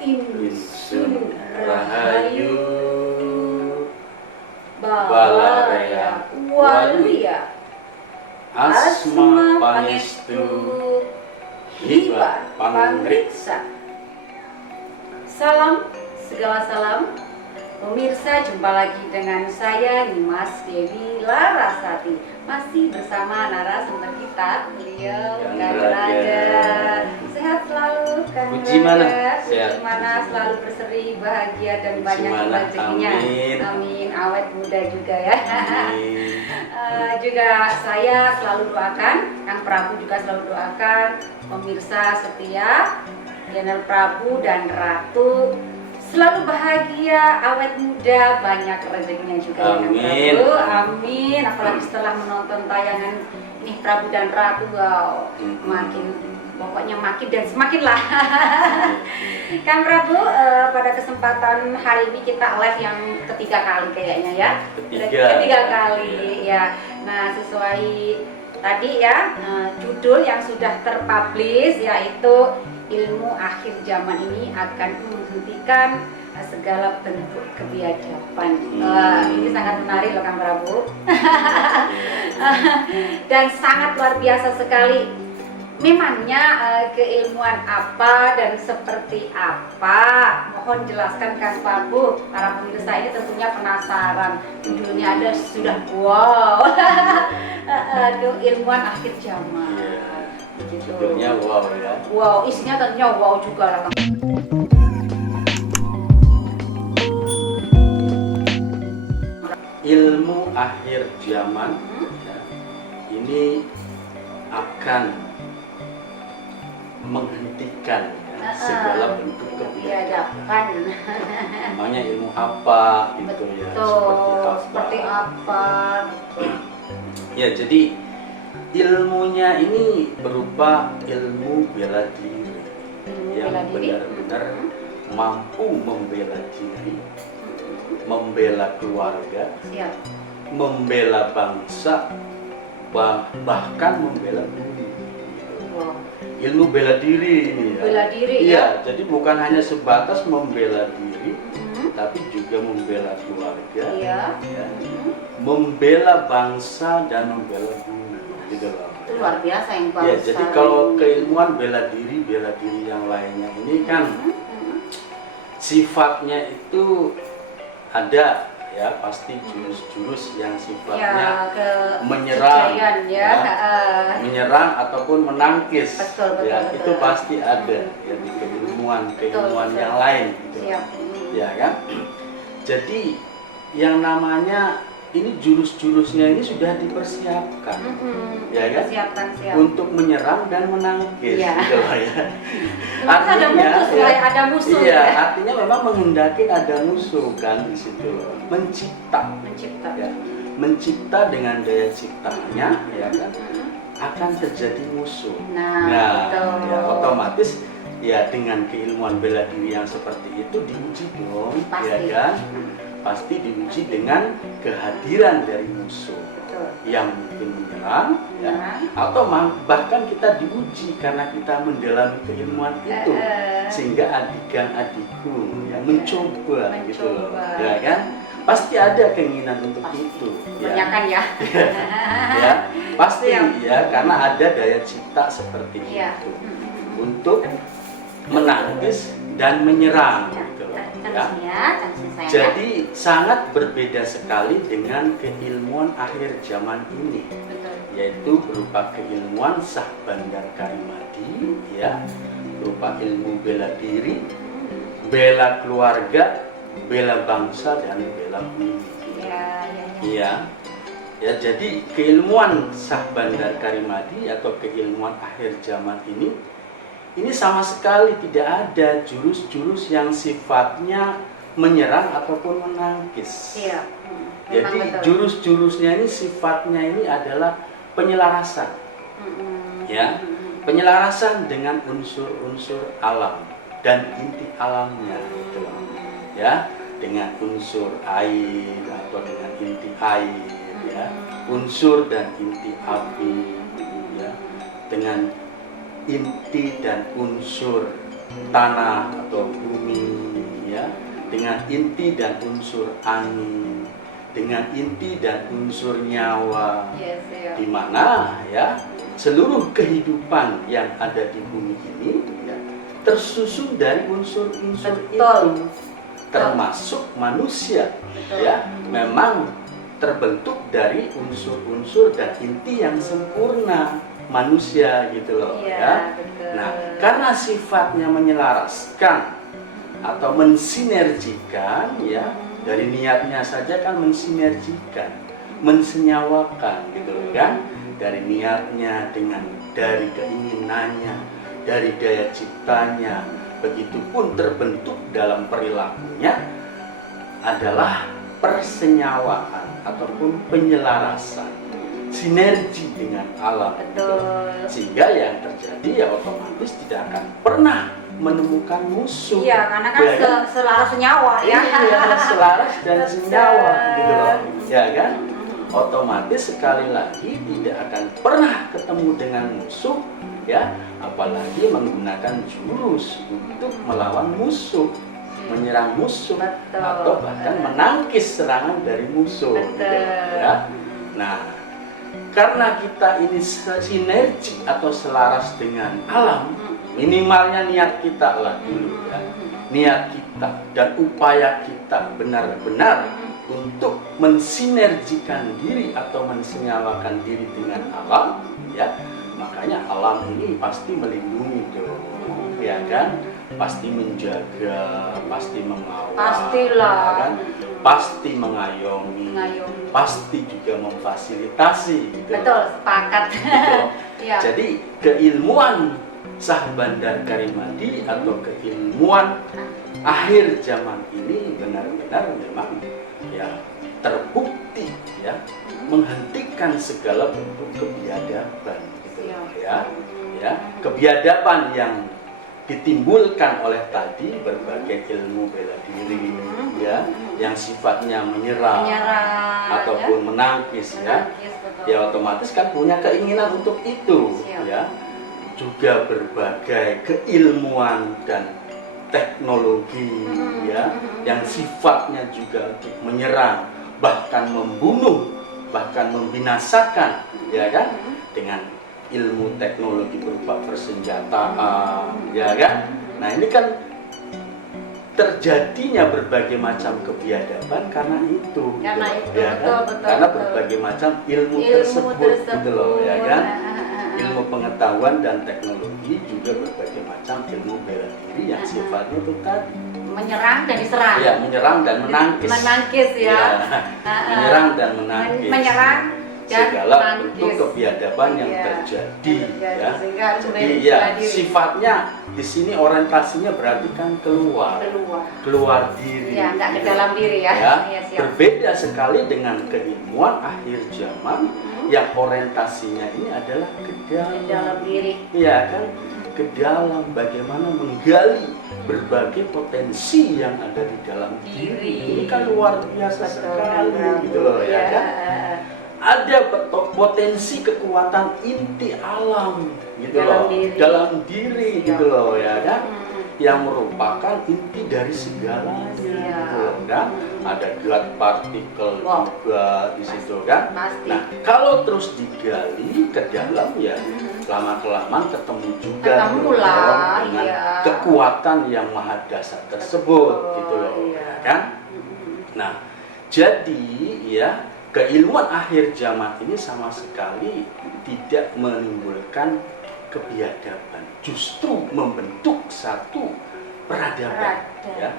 Insun Rahayu Balarea Waluya Asma Pangestu Hiba Pangriksa. Salam, segala salam. Pemirsa, jumpa lagi dengan saya Nimas Dewi Larasati. Masih bersama narasumber kita, beliau Kang Raga. Sehat selalu Kang Puji mana? Raga. Sehat. Puji mana, selalu berseri, bahagia dan Puji banyak mana? rezekinya. Amin. Amin. Awet muda juga ya. Amin. Juga saya selalu doakan, Kang Prabu juga selalu doakan pemirsa setia channel Prabu dan Ratu selalu bahagia, awet muda, banyak rezekinya juga ya Kang Amin. Prabu. Amin. Apalagi setelah menonton tayangan ini Prabu dan Ratu, wow, pokoknya makin dan semakin lah. Kang Prabu, pada kesempatan hari ini kita live yang ketiga kali kayaknya ya. Ketiga kali ya. Nah, sesuai tadi ya judul yang sudah terpublish yaitu ilmu akhir zaman ini akan menghentikan segala bentuk kebiadaban. Ini sangat menarik loh Kang Prabu. Dan sangat luar biasa sekali. Memangnya keilmuan apa dan seperti apa? Mohon jelaskan Kang Prabu. Para pemirsa ini tentunya penasaran. Judulnya ada sudah wow. Keilmuan akhir zaman. Gitu. Judulnya wow ya. Wow, isinya tentunya wow juga lah Kang. Ilmu akhir zaman ya, ini akan menghentikan ya, segala bentuk kebiadaban. Namanya ilmu apa gitu ya, Seperti apa? Ya, jadi ilmunya ini berupa ilmu bela diri yang benar-benar mampu membela diri, membela keluarga, membela bangsa, bahkan membela bumi. Wow. Ilmu bela diri ini ya. Bela diri Iya, ya. jadi bukan hanya sebatas membela diri, tapi juga membela keluarga, Iya. ya, membela bangsa dan membela bumi, gitu loh. Itu luar biasa yang bangsa. Ya, jadi kalau keilmuan bela diri yang lainnya ini kan sifatnya itu ada ya, pasti jurus-jurus yang sifatnya menyerang, menyerang ataupun menangkis. Betul, Ya, betul. itu pasti ada ya di keilmuan yang lain gitu. Ya kan? Jadi yang namanya ini jurus-jurusnya ini sudah dipersiapkan, ya kan? Untuk menyerang dan menangkis, gitu loh ya. Ada musuh. Iya, Ya? artinya memang menghendaki ada musuh kan di situ loh. Mencipta. Ya. Mencipta dengan daya ciptanya, ya kan? Akan terjadi musuh. Nah, ya, otomatis ya dengan keilmuan bela diri yang seperti itu diuji dong, ya kan? Pasti diuji dengan kehadiran dari musuh yang mungkin menyerang, ya, atau bahkan kita diuji karena kita mendalami keilmuan itu sehingga adik-adikku ya mencoba gitu loh, ya kan? Pasti ada keinginan untuk itu, Kebanyakan ya. Ya, pasti ya, karena ada daya cipta seperti itu untuk menangkis dan menyerang gitu loh, ya. Jadi sangat berbeda sekali dengan keilmuan akhir zaman ini, yaitu berupa keilmuan Sah Bandar Karimadi, ya, berupa ilmu bela diri, bela keluarga, bela bangsa dan bela bumi. Iya. Ya, jadi keilmuan Sah Bandar Karimadi atau keilmuan akhir zaman ini sama sekali tidak ada jurus-jurus yang sifatnya menyerang ataupun menangkis. Jadi jurus-jurusnya ini sifatnya ini adalah penyelarasan, ya, penyelarasan dengan unsur-unsur alam dan inti alamnya, gitu, ya, dengan unsur air atau dengan inti air, ya, unsur dan inti api, ya, dengan inti dan unsur tanah atau bumi, ya, dengan inti dan unsur angin, dengan inti dan unsur nyawa, di mana ya seluruh kehidupan yang ada di bumi ini ya, tersusun dari unsur-unsur itu, termasuk manusia. Ya, memang terbentuk dari unsur-unsur dan inti yang sempurna manusia gitu loh, ya. Nah, karena sifatnya menyelaraskan atau mensinergikan, ya, dari niatnya saja kan mensinergikan, mensenyawakan gitu loh kan, dari niatnya dari keinginannya, dari daya ciptanya, begitupun terbentuk dalam perilakunya adalah persenyawaan ataupun penyelarasan, sinergi dengan alam. Sehingga yang terjadi ya otomatis tidak akan pernah menemukan musuh. Iya, karena kan ya, selaras senyawa ya. Iya, selaras dan senyawa gitu loh. Ya kan? Otomatis sekali lagi tidak akan pernah ketemu dengan musuh, ya, apalagi menggunakan jurus untuk melawan musuh, menyerang musuh, atau bahkan menangkis serangan dari musuh gitu, ya. Nah, karena kita ini sinergi atau selaras dengan alam, minimalnya niat kita lah dulu ya, niat kita dan upaya kita benar-benar untuk mensinergikan diri atau mensenyawakan diri dengan alam, ya, makanya alam ini pasti melindungi dong, ya kan, pasti menjaga, pasti mengawal, pastilah, ya kan? Pasti mengayomi, pasti juga memfasilitasi gitu. Betul, sepakat. Gitu. Ya. Jadi keilmuan Syah Bandar Karimadi atau keilmuan akhir zaman ini benar-benar memang ya terbukti ya menghentikan segala bentuk kebiadaban gitu ya. Ya, kebiadaban yang ditimbulkan oleh tadi berbagai ilmu bela diri ya, yang sifatnya menyerang ataupun ya, menangkis ya, ya otomatis kan punya keinginan untuk itu ya. Juga berbagai keilmuan dan teknologi ya, yang sifatnya juga untuk menyerang, bahkan membunuh, bahkan membinasakan ya kan, dengan ilmu teknologi berupa persenjataan, ya kan? Nah ini kan terjadinya berbagai macam kebiadaban karena itu, ya kan? Karena berbagai macam ilmu tersebut, gitu loh, ya kan? Ilmu pengetahuan dan teknologi juga berbagai macam ilmu bela diri yang sifatnya itu tadi menyerang dan diserang. Ya, menyerang dan menangkis. Menangkis ya. Menyerang dan menangkis. Menyerang segala bentuk kebiadaban yang terjadi ya. Jadi ya sifatnya di sini orientasinya berarti kan keluar diri. Ya, enggak ke dalam diri ya. Berbeda sekali dengan keilmuan akhir zaman yang orientasinya ini adalah ke dalam diri. Iya kan? Ke dalam, bagaimana menggali berbagai potensi yang ada di dalam diri. Ini kan luar biasa sekali gitu loh ya kan? Ada potensi kekuatan inti alam gitu loh, dalam diri gitu loh ya kan, yang merupakan inti dari segalanya gitu loh kan. Ada God partikel juga di situ kan. Nah kalau terus digali ke dalam ya lama kelamaan ketemu juga dengan kekuatan yang maha dasar tersebut gitu loh ya kan. Nah jadi ya keilmuan akhir zaman ini sama sekali tidak menimbulkan kebiadaban, justru membentuk satu peradaban ya.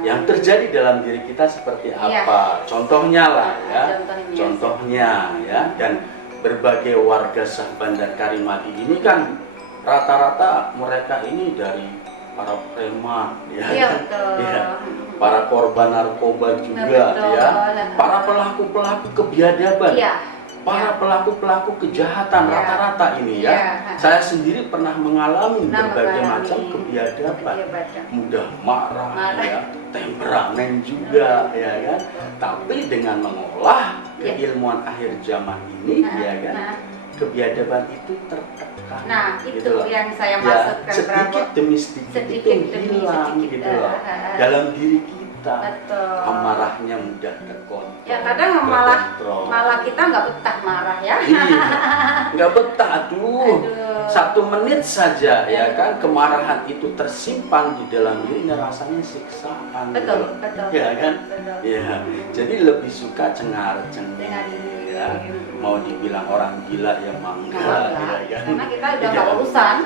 Yang terjadi dalam diri kita seperti apa? Contohnya lah ya. Contohnya ya, dan berbagai warga Syah Bandar Karimadi ini kan rata-rata mereka ini dari para preman ya, ya, para korban narkoba juga ya, para pelaku-pelaku kebiadaban, para pelaku-pelaku kejahatan rata-rata ini ya. Saya sendiri pernah mengalami berbagai macam kebiadaban, mudah marah ya, temperamen juga ya kan. Tapi dengan mengolah keilmuan akhir zaman ini ya kan, kebiadaban itu tertekan. Nah, itu gitu loh. yang saya Ya, maksudkan, sedikit Prabu. demi sedikit Sedikit itu demi hilang sedikit, gitu loh. Dalam diri kita, Betul. amarahnya mudah terkontrol. Ya kadang malah kita nggak betah marah ya. Iya, nggak betah tuh. Aduh. 1 menit saja ya kan, kemarahan itu tersimpan di dalam diri, rasanya siksaan. Betul, gitu. betul. Ya kan? Betul. Ya, jadi lebih suka cengar-cengir. Ya, mau dibilang orang gila ya mangga. Ya, kan? Karena kita udah Iya. nggak urusan,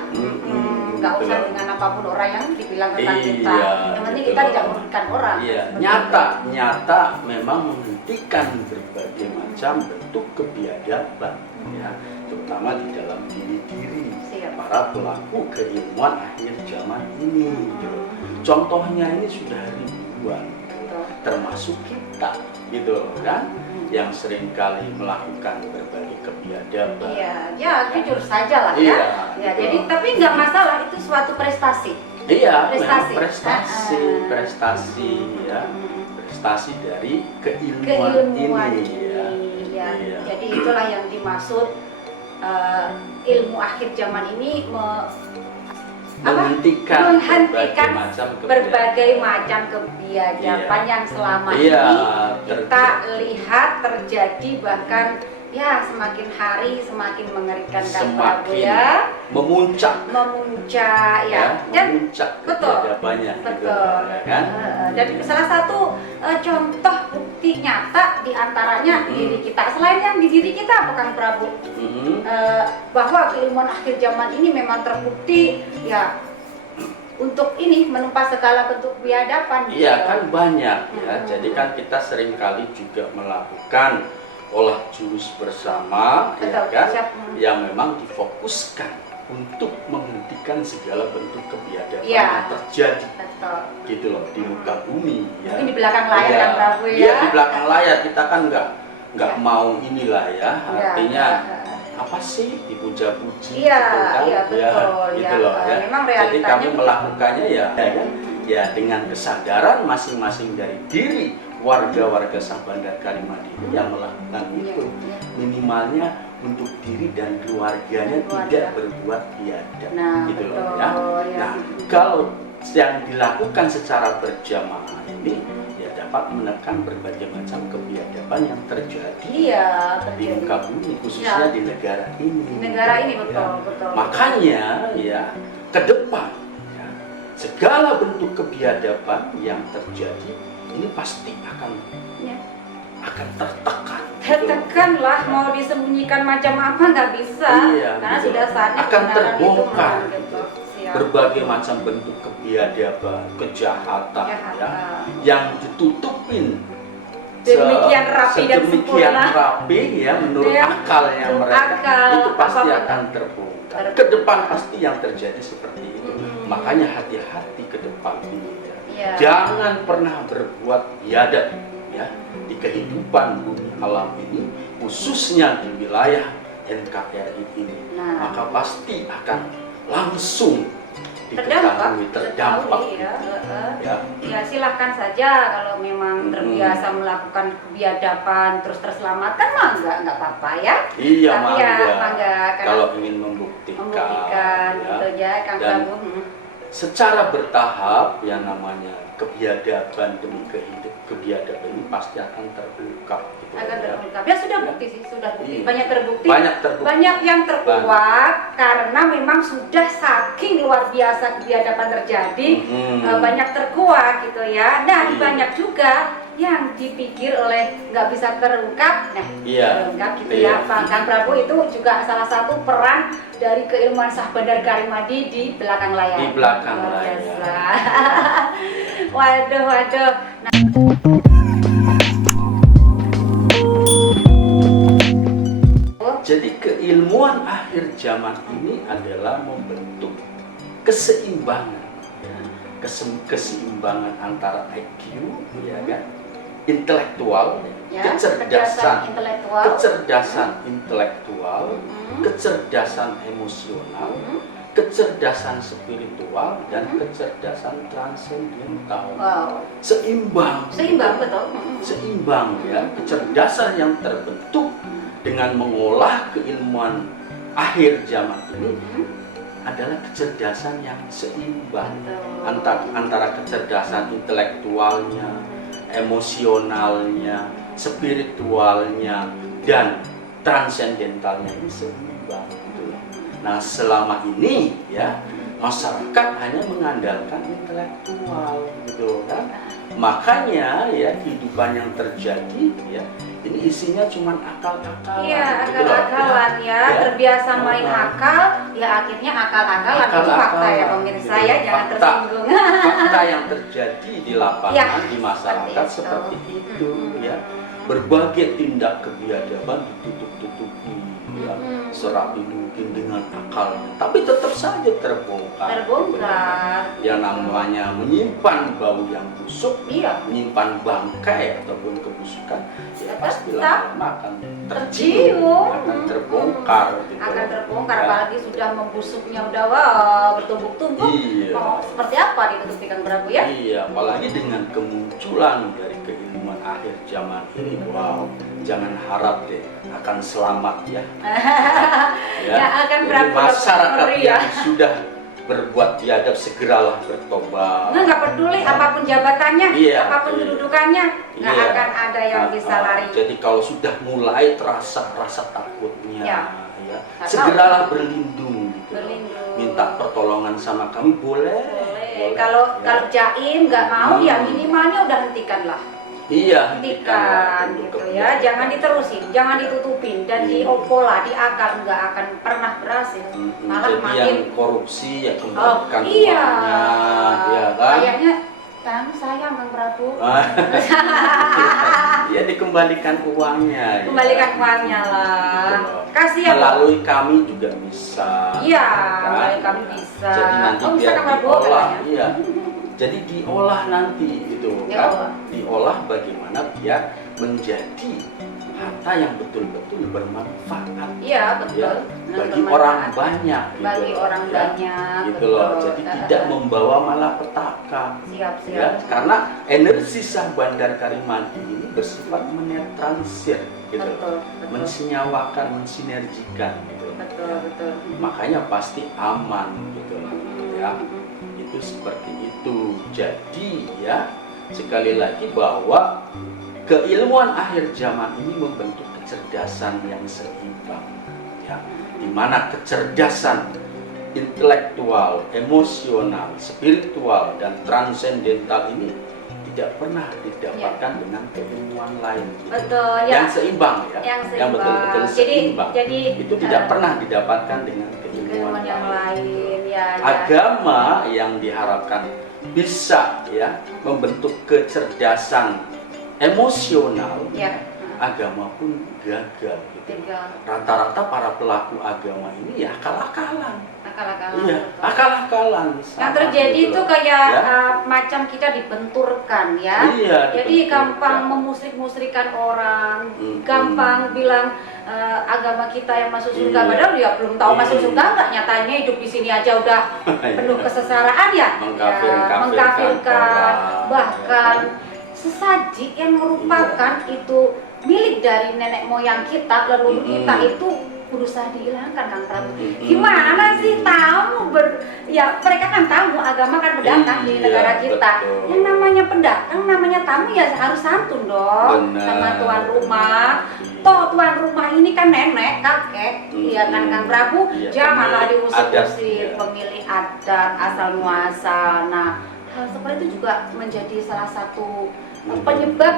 nggak Betul. urusan dengan apapun orang yang dibilang tentang kita. Iya, Yang penting betul. kita tidak merugikan orang. Iya, Seperti nyata memang menghentikan berbagai macam bentuk kebiadaban, ya, terutama di dalam diri Siap. para pelaku keilmuan akhir zaman ini. Gitu. Contohnya ini sudah ribuan, Betul. termasuk kita, gitu kan, yang seringkali melakukan berbagai kebiadaban. Iya, ya jujur saja lah ya. Iya, Ya, betul. jadi tapi nggak masalah, itu suatu prestasi. Iya, Prestasi. memang prestasi, ya, prestasi dari Keilmuan ini, ini. ya. Ya. Iya. Jadi itulah yang dimaksud ilmu akhir zaman ini menghentikan menghentikan berbagai macam kebiadaban Iya. yang selama Iya, ini kita lihat terjadi, bahkan ya semakin hari semakin mengerikan kan Prabu semakin ya, memuncak ya, dan memuncak betul, kebiadabannya, gitu, betul. ya kan? Dan salah satu contoh bukti nyata diantaranya diri kita, selain yang di diri kita bukan Prabu, bahwa keilmuan akhir zaman ini memang terbukti ya untuk ini menumpas segala bentuk kebiadaban. Iya gitu. kan banyak ya. Jadi kan kita seringkali juga melakukan olah jurus bersama, ya Betul, kan, siap. yang memang difokuskan untuk menghentikan segala bentuk kebiadaban Iya. yang terjadi, Betul. gitu loh, di muka bumi. Ya. Mungkin di belakang layar Iya. kan Prabu ya. Iya, di belakang layar kita kan nggak Iya. mau inilah ya, Iya, artinya iya. apa sih dipuja-puji, Iya, gitu kan? iya, betul, gitu ya. loh ya. Memang Jadi realitanya kami begitu. melakukannya ya kan, ya dengan kesadaran masing-masing dari diri warga-warga Sabandar Karimadi yang melakukan itu, Iya. minimalnya untuk diri dan keluarganya Keluarga. tidak berbuat biadab, Nah, gitu loh betul, ya. ya. Nah, kalau yang dilakukan secara berjamaah ini ya dapat menekan berbagai macam kebiadaban yang terjadi Iya, di terjadi. muka bumi, khususnya Ya. di negara ini. Di negara ini Ya. betul, betul. Makanya ya ke depan ya, segala bentuk kebiadaban yang terjadi ini pasti akan Ya. tertekan. Tertekan lah, mau disembunyikan macam apa nggak bisa, Iya, karena betul. sudah saatnya Akan kebenaran itu terbongkar. menang, gitu. Siap. Berbagai macam bentuk kebiadaban, kejahatan ya, yang ditutupin Demikian rapi dan sedemikian sempurna. rapi ya menurut Ya, akalnya menurut mereka, akal, itu pasti apapun. akan terbongkar. Terbongkar. Ke depan pasti yang terjadi seperti itu. Hmm. Makanya hati-hati ke depan ini ya. Iya. Jangan pernah berbuat biadab ya di kehidupan bumi alam ini, khususnya di wilayah NKRI ini. Nah. Maka pasti akan langsung Terdampak, terdampak. ya. Ya. Ya silahkan saja kalau memang terbiasa melakukan kebiadaban terus terselamatkan mah nggak apa-apa ya. Iya, Tapi ya mangga. mangga karena Kalau ingin membuktikan, membuktikan ya. gitu ya Kang Dan Prabu. Secara bertahap yang namanya kebiadaban demi kebiadaban ini pasti akan terungkap gitu, Akan ya. terungkap. Ya sudah bukti sih, sudah bukti. Iya. Banyak terbukti. Banyak terbukti. Banyak yang terkuak karena memang sudah saking luar biasa kebiadaban terjadi, banyak terkuak gitu ya. Dan Iya. banyak juga yang dipikir oleh nggak bisa terungkap, nah Iya. terungkap gitu Iya. ya. Pak Kang Prabu itu juga salah satu peran dari keilmuan Sabandar Karimadi di belakang layar. Di belakang Luar layar. biasa. Waduh, waduh. Nah, Jadi keilmuan akhir zaman ini adalah membentuk keseimbangan, ya. Keseimbangan antara IQ, ya kan, intelektual, ya, kecerdasan intelektual, intelektual, Mhm. kecerdasan emosional, Mhm. kecerdasan spiritual, dan kecerdasan transendental. Wow, Seimbang, seimbang betul. Mhm. seimbang ya, kecerdasan yang terbentuk dengan mengolah keilmuan akhir zaman ini adalah kecerdasan yang seimbang antara kecerdasan intelektualnya, emosionalnya, spiritualnya, dan transendentalnya ini seimbang. Gitu. Nah, selama ini ya masyarakat hanya mengandalkan intelektual, gitu kan? Makanya ya kehidupan yang terjadi ya ini isinya cuma akal-akalan. Iya, gitu loh, akal-akalan ya. Terbiasa main akal, ya akhirnya akal-akalan itu fakta ya pemirsa ya, jangan tersinggung. Fakta yang terjadi di lapangan, Ya, di masyarakat seperti itu ya. Berbagai tindak kebiadaban ditutup-tutupi ya, serapi mungkin dengan akalnya, tapi tetap saja terbongkar. Yang namanya menyimpan bau yang busuk, menyimpan bangkai ataupun kebusukan, ya pasti lama-lama akan tercium, akan terbongkar. Gitu. Akan terbongkar, Ya. apalagi sudah membusuknya udah bertumbuk-tumbuk. Iya. Mau seperti apa ditutupi Kang Prabu ya? Iya, apalagi dengan kemunculan dari keilmuan akhir zaman ini, wow, jangan harap deh akan selamat ya. Ya, akan jadi Prabu masyarakat ya. yang sudah berbuat biadab segeralah bertobat. Nggak peduli apapun jabatannya, apapun iya. kedudukannya, nggak Iya. akan ada yang bisa lari. Jadi kalau sudah mulai terasa rasa takutnya, Ya. ya, segeralah berlindung. Gitu. Berlindung. Minta pertolongan sama kami boleh. Boleh. Kalau jaim nggak mau ya minimalnya udah hentikanlah. Iya, Hentikan gitu ya, jangan diterusin, jangan ditutupin dan diopola, diakal nggak akan pernah berhasil. Malah jadi makin yang korupsi ya kembalikan iya. uangnya, ya kan? Kayaknya kamu sayang Kang Prabu. Ya dikembalikan uangnya. Kembalikan ya. uangnya lah. Kasih ya. Melalui kami juga bisa. Iya, kan? melalui kami bisa. Jadi nanti bisa biar Kang Prabu diolah, katanya. iya. Jadi diolah nanti gitu kan? Diolah bagaimana biar menjadi harta yang betul-betul bermanfaat. Iya betul. Ya, bagi orang banyak. Bagi gitu, orang ya. banyak. Gitu loh. Jadi tidak membawa malapetaka. Siap. Ya, karena energi Sah Bandar Karimandi ini bersifat menetralisir, gitu, Betul. mensenyawakan, mensinergikan, gitu. Betul. Makanya pasti aman, gitu, ya. Itu seperti itu. Jadi ya sekali lagi bahwa keilmuan akhir zaman ini membentuk kecerdasan yang seimbang, ya, di mana kecerdasan intelektual, emosional, spiritual, dan transendental ini tidak pernah didapatkan dengan keilmuan lain. Betul, yang ya. seimbang ya, Yang yang betul-betul seimbang. seimbang. Jadi itu tidak pernah didapatkan dengan keilmuan yang lain. lain ya. Agama yang diharapkan bisa ya membentuk kecerdasan emosional, Ya. agama pun gagal. Gitu. Rata-rata para pelaku agama ini ya akal-akalan. Iya, akal-akalan. Yang terjadi gitu itu loh. kayak Ya. macam kita dibenturkan ya. Iya, Jadi dibenturkan. gampang memusrik-musrikan orang, gampang bilang agama kita yang masuk surga, Iya. padahal dia belum tahu masuk Iya. surga nggak, nyatanya hidup di sini aja udah penuh kesesaraan ya. Mengkafirkan, bahkan sesaji yang merupakan itu milik dari nenek moyang kita, leluhur kita itu berusaha dihilangkan Kang Prabu. Gimana sih tamu ya mereka kan tamu, agama kan pendatang di negara kita. Betul. Yang namanya pendatang, namanya tamu ya harus santun dong. Benar. Sama tuan rumah. Toh tuan rumah ini kan nenek, kakek, ya kan Kang Prabu. Iya, Janganlah pemilik diusir-usir, adat, pemilih adat asal muasal. Nah, hal seperti itu juga menjadi salah satu penyebab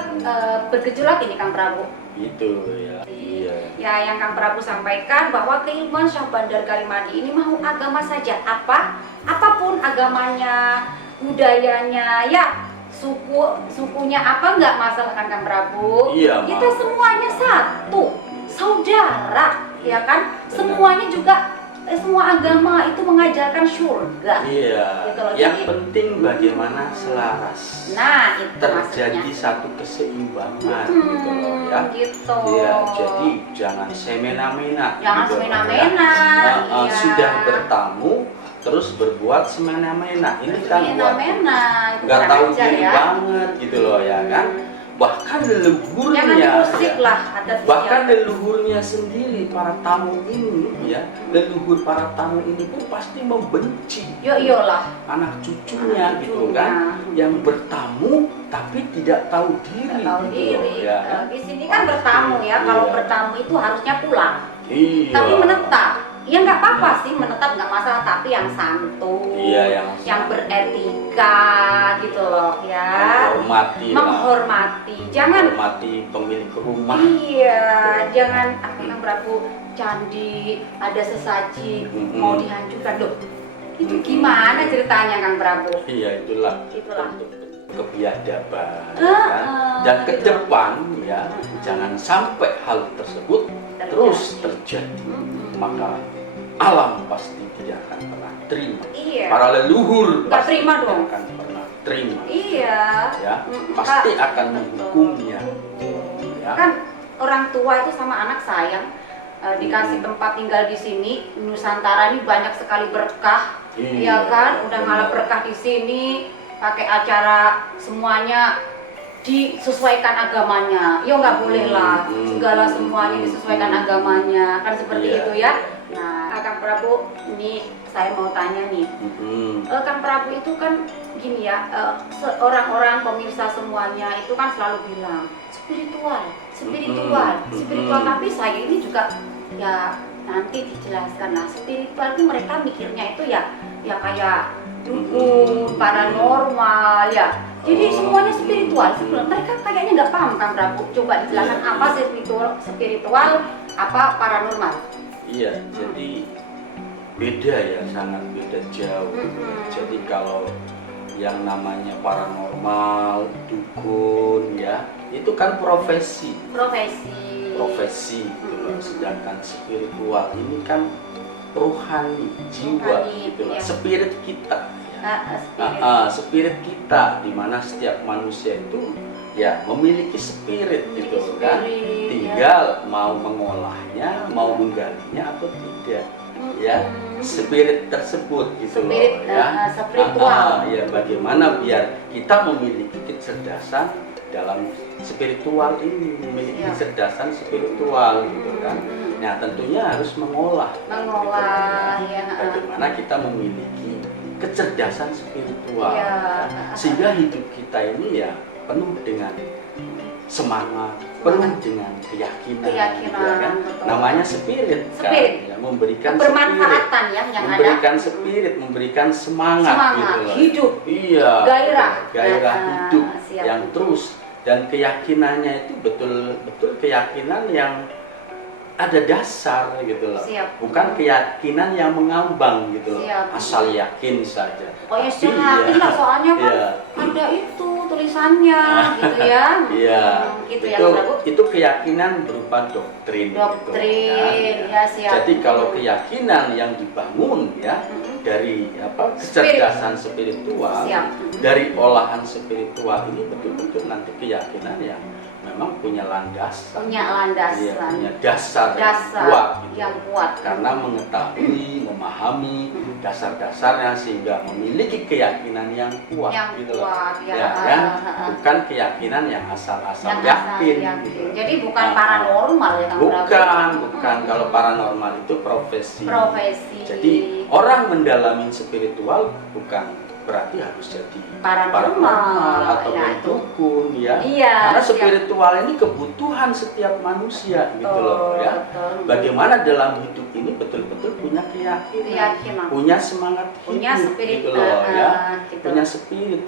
bergejolak ini Kang Prabu. Itu ya. Iya. Ya, yang Kang Prabu sampaikan bahwa keilmuan Syah Bandar Karimandi ini mau agama saja, apapun agamanya, budayanya, ya sukunya apa nggak masalah kan Kang Prabu. Iya, Kita semuanya satu, saudara, ya kan? Semuanya juga semua agama itu mengajarkan surga. Iya. Gitu loh. Yang Jadi, penting bagaimana selaras. nah, itu Terjadi maksudnya. satu keseimbangan gitu loh ya. Gitu. Iya, jadi jangan semena-mena. Jangan gitu loh, semena-mena, ya. iya. Sudah bertamu terus berbuat semena-mena. Ini kan buat Semena-mena, itu nggak kurang tahu ajar diri ya. banget gitu loh ya kan. bahkan Jangan leluhurnya diusik ya, lah adat bahkan istiadat. leluhurnya sendiri para tamu ini ya, leluhur para tamu ini pun pasti membenci Yo iyalah. anak cucunya Anak gitu cucunya. kan, yang bertamu tapi tidak tahu diri, Tahu gitu loh, diri. ya. Di sini kan bertamu ya. Kalau Iya. bertamu itu harusnya pulang. Iya. Tapi menetap. Ya nggak apa-apa sih menetap, nggak masalah, tapi yang santun, Iya, yang beretika gitu loh ya. menghormati lah. Menghormati. Jangan Menghormati pemilik rumah. iya, jangan apa yang Prabu candi ada sesaji mau dihancurkan loh. Itu gimana ceritanya Kang Prabu? Iya, itulah Itulah. kebiadaban kan? Dan ke gitu. depan ya jangan sampai hal tersebut terus terjadi, maka alam pasti tidak akan pernah terima. Iya. Para leluhur Nggak pasti terima tidak dong. akan pernah terima. Iya. Ya, Mm, pasti Kak. akan menghukumnya. Ya. Kan orang tua itu sama anak sayang, dikasih tempat tinggal di sini. Nusantara ini banyak sekali berkah, Iya, ya kan? Udah benar. ngalah berkah di sini, pakai acara semuanya disesuaikan agamanya. Yo nggak boleh lah, segala semuanya disesuaikan agamanya, kan seperti Iya. itu ya. Nah, Kang Prabu, ini saya mau tanya nih. Kang Prabu itu kan gini ya, orang-orang pemirsa semuanya itu kan selalu bilang spiritual, spiritual, spiritual. Tapi saya ini juga ya nanti dijelaskan lah, spiritual itu mereka mikirnya itu ya kayak dukun, paranormal ya. Jadi semuanya spiritual. Mereka kayaknya nggak paham Kang Prabu. Coba dijelaskan apa spiritual, apa paranormal. Iya, jadi beda ya, sangat beda jauh. Jadi kalau yang namanya paranormal, dukun ya, itu kan profesi gitu loh. Sedangkan spiritual ini kan rohani, jiwa Rohani, gitu loh, iya. spirit kita ya. Spirit. Spirit kita, di mana setiap manusia itu ya memiliki spirit gitu loh kan. Spirit, Tinggal mau mengolahnya, mau menggalinya atau tidak. Ya, spirit tersebut gitu Spirit, loh ya. spiritual. Ya, bagaimana biar kita memiliki kecerdasan dalam spiritual ini, memiliki Iya. kecerdasan spiritual gitu kan. Nah, tentunya harus mengolah Mengolah, gitu, ya. bagaimana kita memiliki kecerdasan spiritual, Iya. sehingga hidup kita ini ya penuh dengan semangat, penuh dengan keyakinan, gitu ya kan? betul. Namanya spirit, kan? Spirit. Ya, memberikan Bermanfaatan ya yang memberikan ada. spirit, memberikan semangat, Semangat, gitu loh. hidup. Iya. Gairah. Gairah Nah, hidup siap. yang terus, dan keyakinannya itu betul-betul keyakinan yang ada dasar gitu loh. Siap. Bukan keyakinan yang mengambang gitu loh. Siap. Asal yakin saja. Oh ya Tapi yakin lah, soalnya kan iya. ada itu tulisannya gitu ya. Iya, Gitu ya itu, Kang Prabu. itu keyakinan berupa doktrin. Doktrin, gitu, ya, siap. Jadi kalau keyakinan yang dibangun ya dari apa kecerdasan spiritual, Siap. dari olahan spiritual ini betul-betul nanti keyakinan yang memang punya landasan, Punya iya, landasan, punya dasar, dasar kuat, gitu. yang kuat. Karena mengetahui, memahami dasar-dasarnya sehingga memiliki keyakinan yang kuat, Yang gitu loh. kuat, ya. Ya kan? Bukan keyakinan yang asal-asal Yang yakin. asal Gitu. Jadi bukan paranormal ya Kang Prabu. Bukan. Kalau paranormal itu profesi. Profesi. Jadi orang mendalami spiritual bukan berarti harus jadi Paranormal, atau ya, itu. dukun ya. Iya, Karena siap. spiritual ini kebutuhan setiap manusia gitu loh ya. Betul. Bagaimana dalam hidup ini betul-betul punya keyakinan, Keyakinan. punya semangat hidup Punya spirit, gitu loh ya. gitu. Punya spirit.